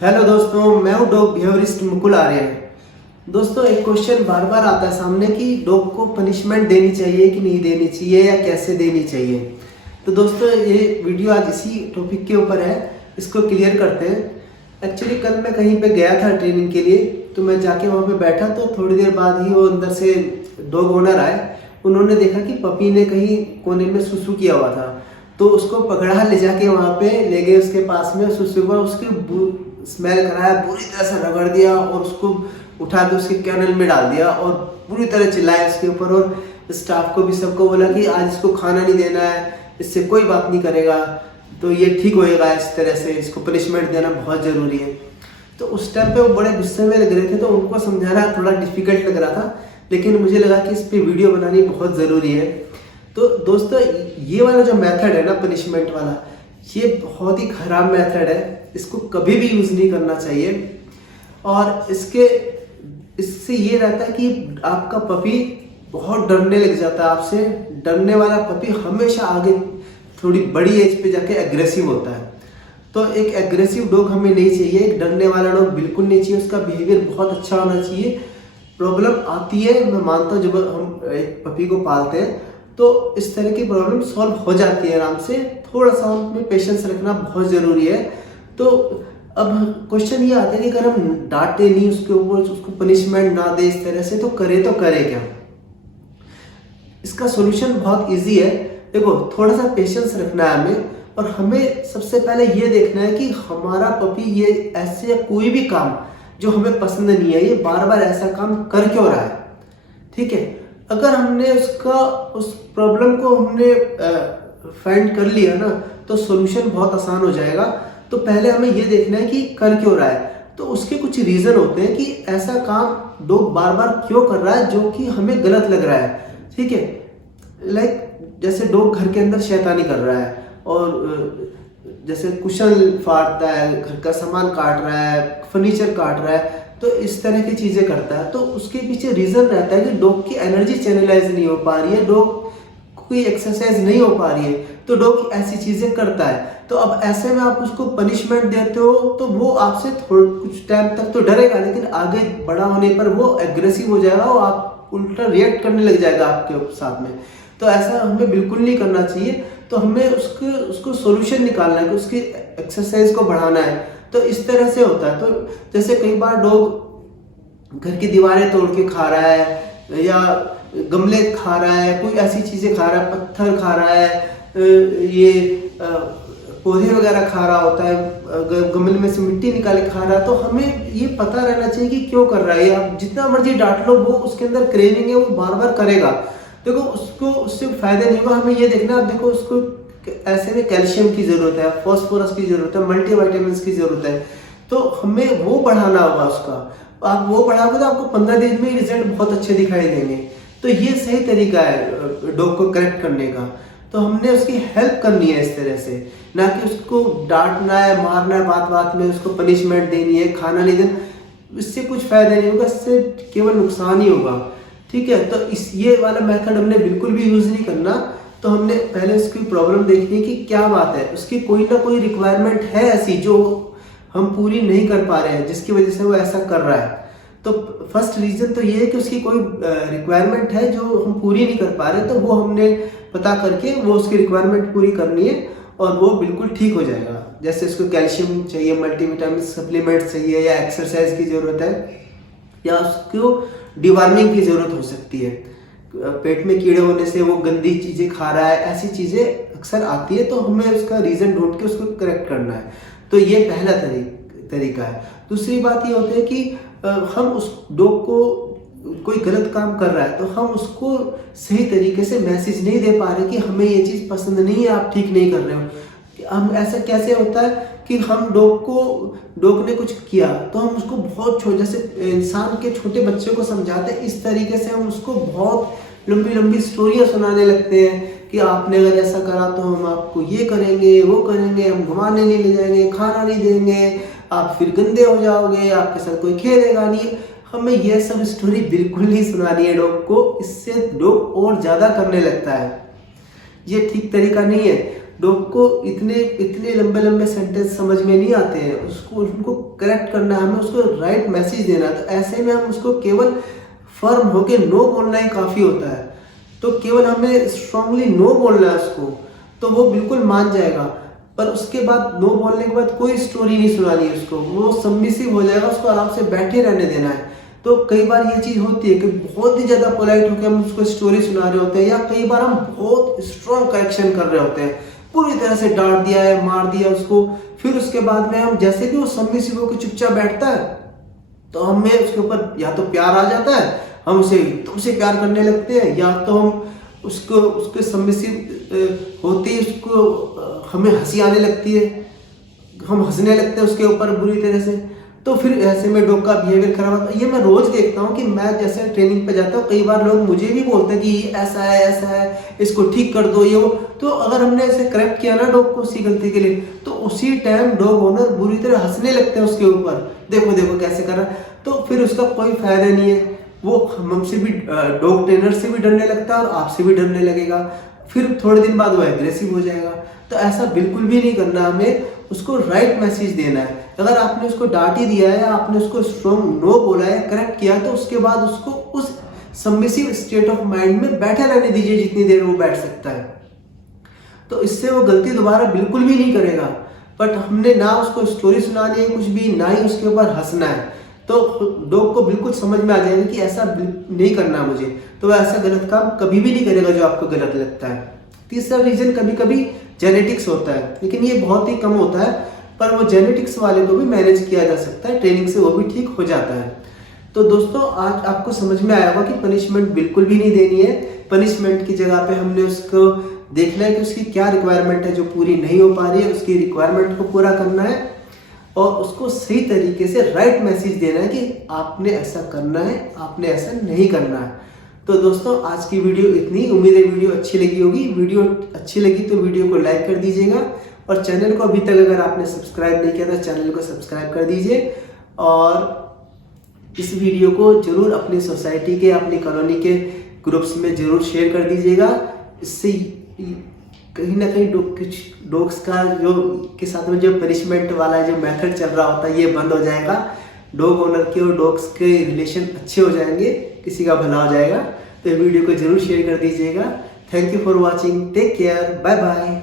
Hello दोस्तों, मैं हूं डॉग बिहेवियरिस्ट मुकुल आर्य। दोस्तों, एक क्वेश्चन बार बार आता है सामने कि डॉग को पनिशमेंट देनी चाहिए कि नहीं देनी चाहिए या कैसे देनी चाहिए। तो दोस्तों, ये वीडियो आज इसी टॉपिक के ऊपर है, इसको क्लियर करते हैं। एक्चुअली कल मैं कहीं पे गया था ट्रेनिंग के लिए, तो मैं जाके वहाँ पे बैठा तो थोड़ी देर बाद ही वो अंदर से डॉग ओनर आए। उन्होंने देखा कि पपी ने कहीं कोने में सुसु किया हुआ था, तो उसको पकड़ा ले जाके वहाँ पे ले गए उसके पास में। सुसु का उसकी स्मेल कराया, पूरी तरह से रगड़ दिया और उसको उठा के उसके कैनल में डाल दिया और पूरी तरह चिल्लाया उसके ऊपर। और स्टाफ को भी सबको बोला कि आज इसको खाना नहीं देना है, इससे कोई बात नहीं करेगा तो ये ठीक होएगा। इस तरह से इसको पनिशमेंट देना बहुत ज़रूरी है। तो उस टाइम पे वो बड़े गुस्से में लग रहे थे, तो उनको समझाना थोड़ा डिफिकल्ट लग रहा था, लेकिन मुझे लगा कि इस पर वीडियो बनानी बहुत ज़रूरी है। तो दोस्तों, ये वाला जो मेथड है ना पनिशमेंट वाला, ये बहुत ही ख़राब मेथड है। इसको कभी भी यूज़ नहीं करना चाहिए। और इससे ये रहता है कि आपका पपी बहुत डरने लग जाता है आपसे। डरने वाला पपी हमेशा आगे थोड़ी बड़ी एज पे जाके एग्रेसिव होता है। तो एक एग्रेसिव डॉग हमें नहीं चाहिए, एक डरने वाला डॉग बिल्कुल नहीं चाहिए। उसका बिहेवियर बहुत अच्छा होना चाहिए। प्रॉब्लम आती है, मैं मानता हूँ, जब हम एक पपी को पालते हैं तो इस तरह की प्रॉब्लम सॉल्व हो जाती है आराम से। थोड़ा सा उनमें पेशेंस रखना बहुत ज़रूरी है। तो अब क्वेश्चन ये आता है कि अगर हम डांटे नहीं उसके ऊपर, उसको पनिशमेंट ना दे इस तरह से, तो करे क्या। इसका सॉल्यूशन बहुत इजी है। देखो, थोड़ा सा पेशेंस रखना है हमें, और हमें सबसे पहले ये देखना है कि हमारा पपी ये ऐसे कोई भी काम जो हमें पसंद नहीं है, ये बार बार ऐसा काम कर क्यों रहा है। ठीक है, अगर हमने उस प्रॉब्लम को हमने फाइंड कर लिया ना, तो सॉल्यूशन बहुत आसान हो जाएगा। तो पहले हमें ये देखना है कि कर क्यों रहा है। तो उसके कुछ रीज़न होते हैं कि ऐसा काम डॉग बार बार क्यों कर रहा है जो कि हमें गलत लग रहा है। ठीक है, लाइक जैसे डॉग घर के अंदर शैतानी कर रहा है, और जैसे कुशन फाड़ता है, घर का सामान काट रहा है, फर्नीचर काट रहा है, तो इस तरह की चीज़ें करता है। तो उसके पीछे रीज़न रहता है कि डॉग की एनर्जी चैनलाइज नहीं हो पा रही है, डॉग कोई एक्सरसाइज नहीं हो पा रही है, तो डॉग ऐसी चीज़ें करता है। तो अब ऐसे में आप उसको पनिशमेंट देते हो तो वो आपसे कुछ टाइम तक तो डरेगा, लेकिन आगे बड़ा होने पर वो एग्रेसिव हो जाएगा और आप उल्टा रिएक्ट करने लग जाएगा आपके साथ में। तो ऐसा हमें बिल्कुल नहीं करना चाहिए। तो हमें उसको सॉल्यूशन निकालना है कि उसकी एक्सरसाइज को बढ़ाना है। तो इस तरह से होता है। तो जैसे कई बार डॉग घर की दीवारें तोड़ के खा रहा है, या गमले खा रहा है, कोई ऐसी चीज़ें खा रहा है, पत्थर खा रहा है, ये पौधे वगैरह खा रहा होता है, गमले में से मिट्टी निकाल के खा रहा है, तो हमें ये पता रहना चाहिए कि क्यों कर रहा है। आप जितना मर्जी डांट लो, वो उसके अंदर क्रेविंग है, वो बार बार करेगा। देखो, उससे फायदा नहीं होगा। हमें ये देखना, आप देखो, उसको ऐसे में कैल्शियम की ज़रूरत है, फॉस्फोरस की ज़रूरत है, मल्टीविटामिन्स की ज़रूरत है। तो हमें वो बढ़ाना होगा उसका। आप वो बढ़ाओगे तो आपको 15 दिन में रिजल्ट बहुत अच्छे दिखाई देंगे। तो ये सही तरीका है डॉग को करेक्ट करने का। तो हमने उसकी हेल्प करनी है इस तरह से, ना कि उसको डांटना है, मारना है, बात बात में उसको पनिशमेंट देनी है, खाना नहीं देना। इससे कुछ फायदा नहीं होगा, इससे केवल नुकसान ही होगा। ठीक है, तो ये वाला मेथड हमने बिल्कुल भी यूज़ नहीं करना। तो हमने पहले उसकी प्रॉब्लम देखनी है कि क्या बात है, उसकी कोई ना कोई रिक्वायरमेंट है ऐसी जो हम पूरी नहीं कर पा रहे हैं, जिसकी वजह से वो ऐसा कर रहा है। तो फर्स्ट रीज़न तो ये है कि उसकी कोई रिक्वायरमेंट है जो हम पूरी नहीं कर पा रहे, तो वो हमने पता करके वो उसकी रिक्वायरमेंट पूरी करनी है, और वो बिल्कुल ठीक हो जाएगा। जैसे उसको कैल्शियम चाहिए, मल्टीविटामिन सप्लीमेंट चाहिए, या एक्सरसाइज की ज़रूरत है, या उसको डिवर्मिंग की ज़रूरत हो सकती है। पेट में कीड़े होने से वो गंदी चीज़ें खा रहा है, ऐसी चीज़ें अक्सर आती है। तो हमें उसका रीज़न ढूंढ के उसको करेक्ट करना है। तो ये पहला तरीका है। दूसरी बात ये होती है कि हम उस डॉग को कोई गलत काम कर रहा है, तो हम उसको सही तरीके से मैसेज नहीं दे पा रहे कि हमें ये चीज़ पसंद नहीं है, आप ठीक नहीं कर रहे हो। हम ऐसा कैसे होता है कि हम डॉग ने कुछ किया तो हम उसको बहुत जैसे इंसान के छोटे बच्चे को समझाते हैं, इस तरीके से हम उसको बहुत लंबी लंबी स्टोरियाँ सुनाने लगते हैं कि आपने अगर ऐसा करा तो हम आपको ये करेंगे, वो करेंगे, हम घुमाने नहीं ले जाएंगे, खाना नहीं देंगे, आप फिर गंदे हो जाओगे, आपके साथ कोई खेलेगा नहीं। हमें यह सब स्टोरी बिल्कुल नहीं सुनानी है डॉग को, इससे डॉग और ज़्यादा करने लगता है। ये ठीक तरीका नहीं है। डॉग को इतने लंबे लंबे सेंटेंस समझ में नहीं आते हैं, उनको करेक्ट करना है, हमें उसको राइट मैसेज देना है। तो ऐसे में हम उसको केवल फर्म होके नो बोलना ही काफ़ी होता है। तो केवल हमें स्ट्रांगली नो बोलना है उसको, तो वो बिल्कुल मान जाएगा। पर उसके बाद नो बोलने के बाद कोई स्टोरी नहीं सुनानी है उसको, वो सबमिसिव हो जाएगा, उसको आराम से बैठे रहने देना है। तो कई बार ये चीज़ होती है कि बहुत ही ज़्यादा पोलाइट होकर हम उसको स्टोरी सुना रहे होते हैं, या कई बार हम बहुत स्ट्रॉन्ग करेक्शन कर रहे होते हैं, पूरी तरह से डांट दिया है, मार दिया उसको। फिर उसके बाद में हम जैसे भी वो सबमिसिव होकर चुपचाप बैठता है, तो हमें उसके ऊपर या तो प्यार आ जाता है, हम उसे तुमसे प्यार करने लगते हैं, या तो हम उसके सबमिसिव होते ही उसको हमें हंसी आने लगती है, हम हंसने लगते हैं उसके ऊपर बुरी तरह से। तो फिर ऐसे में डॉग का बिहेवियर खराब होता है। ये मैं रोज देखता हूँ कि मैं जैसे ट्रेनिंग पे जाता हूँ, कई बार लोग मुझे भी बोलते हैं कि ऐसा है, इसको ठीक कर दो, ये वो। तो अगर हमने ऐसे करेक्ट किया ना डॉग को उसी गलती के लिए, तो उसी टाइम डॉग ओनर बुरी तरह हंसने लगते हैं उसके ऊपर, देखो देखो कैसे कर रहा है। तो फिर उसका कोई फायदा नहीं है, वो हमसे भी, डॉग ट्रेनर से भी डरने लगता है और आपसे भी डरने लगेगा। फिर थोड़े दिन बाद वो एग्रेसिव हो जाएगा। तो ऐसा बिल्कुल भी नहीं करना, हमें उसको राइट मैसेज देना है। अगर आपने उसको डांट ही दिया है, आपने उसको स्ट्रॉन्ग नो बोला है, करेक्ट किया, तो उसके बाद उसको उस सबमिसिव स्टेट ऑफ माइंड में बैठे रहने दीजिए जितनी देर वो बैठ सकता है। तो इससे वो गलती दोबारा बिल्कुल भी नहीं करेगा। बट हमने ना उसको स्टोरी सुनानी है कुछ भी, ना ही उसके ऊपर हंसना है। तो डॉग को बिल्कुल समझ में आ जाएगा कि ऐसा नहीं करना मुझे, तो वह ऐसा गलत काम कभी भी नहीं करेगा जो आपको गलत लगता है। तीसरा रीजन कभी कभी जेनेटिक्स होता है, लेकिन ये बहुत ही कम होता है, पर वो जेनेटिक्स वाले को भी मैनेज किया जा सकता है, ट्रेनिंग से वो भी ठीक हो जाता है। तो दोस्तों आज आपको समझ में आया होगा कि पनिशमेंट बिल्कुल भी नहीं देनी है। पनिशमेंट की जगह पे हमने उसको देखना है कि उसकी क्या रिक्वायरमेंट है जो पूरी नहीं हो पा रही है, उसकी रिक्वायरमेंट को पूरा करना है और उसको सही तरीके से राइट मैसेज देना है कि आपने ऐसा करना है, आपने ऐसा नहीं करना है। तो दोस्तों आज की वीडियो इतनी, उम्मीद है वीडियो अच्छी लगी होगी। वीडियो अच्छी लगी तो वीडियो को लाइक कर दीजिएगा और चैनल को अभी तक अगर आपने सब्सक्राइब नहीं किया तो चैनल को सब्सक्राइब कर दीजिए। और इस वीडियो को जरूर अपनी सोसाइटी के, अपनी कॉलोनी के ग्रुप्स में जरूर शेयर कर दीजिएगा। इससे कहीं ना कहीं डॉग्स का जो के साथ में जो पनिशमेंट वाला जो मेथड चल रहा होता है ये बंद हो जाएगा। डॉग ओनर के और डॉग्स के रिलेशन अच्छे हो जाएंगे, किसी का भला हो जाएगा। तो वीडियो को जरूर शेयर कर दीजिएगा। Thank you for watching, take care, bye bye.